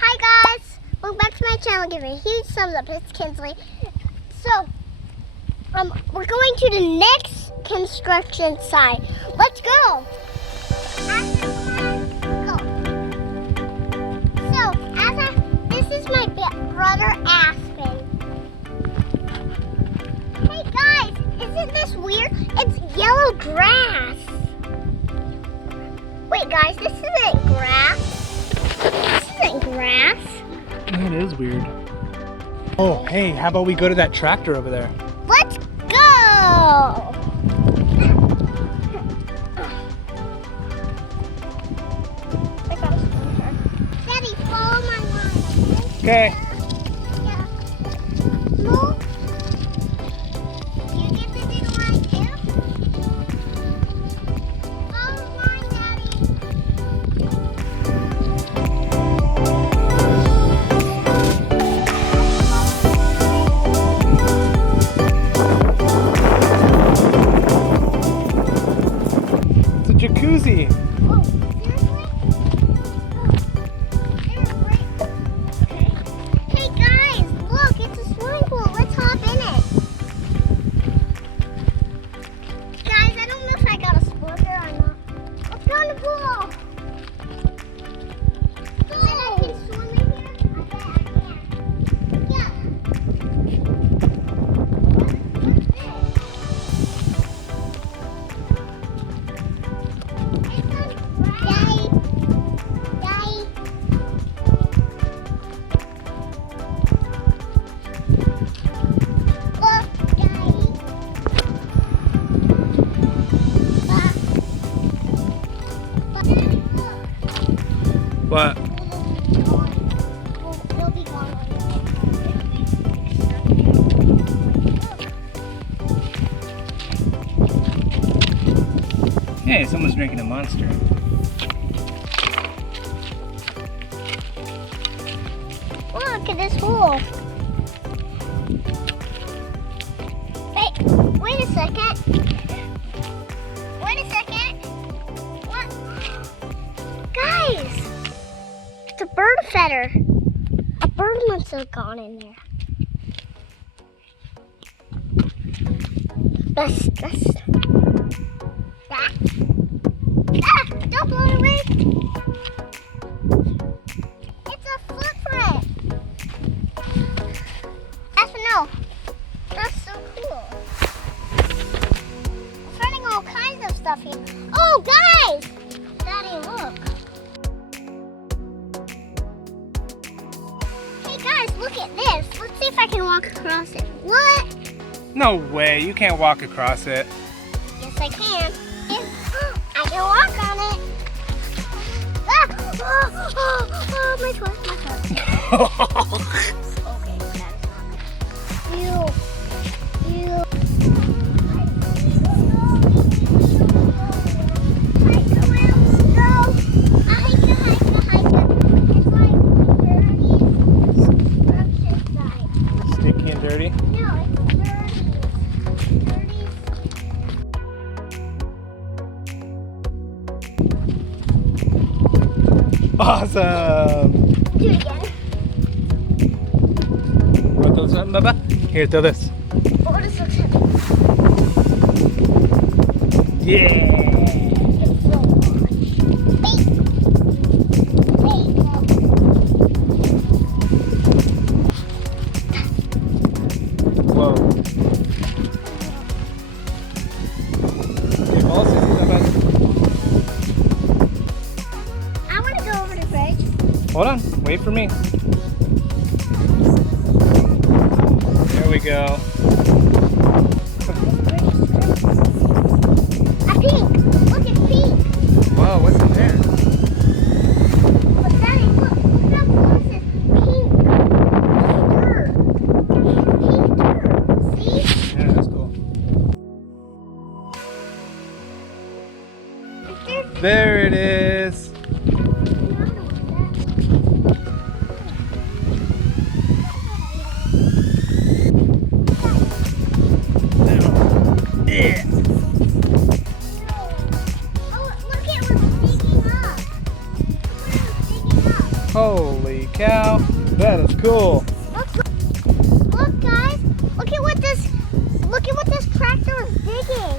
Hi guys, welcome back to my channel. Give me a huge thumbs up. It's Kinsley. So, we're going to the next construction site. Let's go. This is my brother Aspen. Hey guys, isn't this weird? It's yellow grass. Wait guys, this isn't grass. This isn't grass. That is weird. Oh, hey, how about we go to that tractor over there? Let's go! I got a splinter. Daddy, follow my line. Okay. Yeah. Move. You get to do the line too? Follow the line, Daddy. It's a jacuzzi. Oh, seriously? They're great. Okay. Hey guys, look, it's a swimming pool. Let's hop in it. Guys, I don't know if I got a splinter or not. Let's go in the pool. And I can swim in here? I bet I can. Yeah. What's this? Daddy. Daddy. Look, Daddy. Daddy, look. What? We'll be gone. Hey, someone's drinking a Monster. Look at this hole. Wait a second. Wait a second. What? Guys, it's a bird feeder. A bird must have gone in there. That's don't blow it away. It's a footprint. No, that's so cool. I'm finding all kinds of stuff here. Oh, guys! Daddy, look. Hey, guys, look at this. Let's see if I can walk across it. What? No way, you can't walk across it. Yes, I can. I can walk on it. Ah! Oh, my foot, my foot. Okay, that is not good. You. Sticky and dirty. Awesome. Do it again. Want to throw something, Bubba? Here, throw this. Oh, this looks heavy. Yeah. It's so much. Whoa. Okay, fall asleep, Bubba. I want to go over the bridge. Hold on, wait for me. There we go. A pink. Look, it's pink. Whoa, what's in there? But Daddy, look how close it's pink. Dirt. Pink dirt. See? Yeah, that's cool. There it is. cow. That is cool. Look, guys. Look at what this tractor is digging.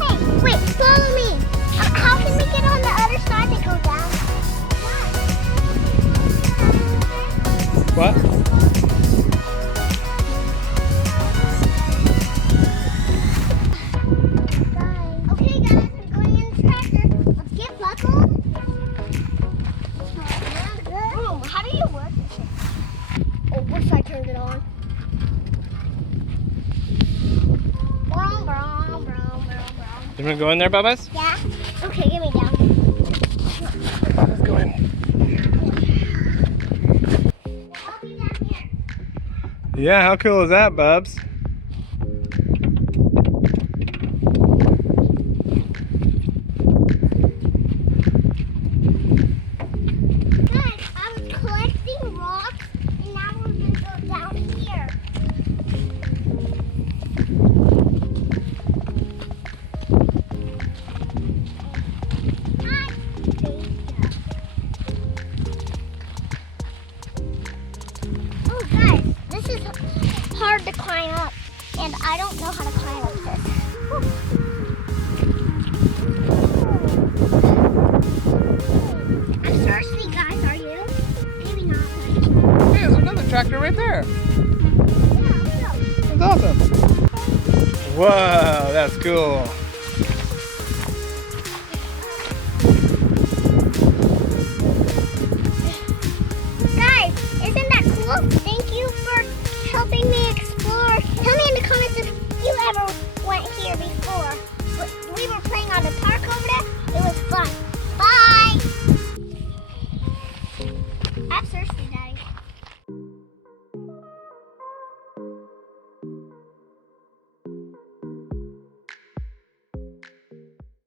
Hey, wait, follow me. How can we get on the other side to go down? What? Okay, guys, I'm going in the tractor. Let's get buckled. Oh, how do you work this thing? Oh, what if I turned it on? Brum, brum, brum, brum, brum. You want to go in there, Bubba's? Yeah? Okay, get me down. Let's go in. I'll be down here. Yeah, how cool is that, Bubs? Guys, I was collecting rocks, and now we're going to go down here. Oh, guys, this is hard to climb up, and I don't know how to climb up this. I'm thirsty, guys. Are you? Maybe not. Hey, there's another tractor right there. Yeah, That's awesome. Whoa, that's cool. guys, isn't that cool? Thank you for helping me explore. Tell me in the comments if you ever went here before. We were playing on the park over there. It was fun. Bye. I'm thirsty.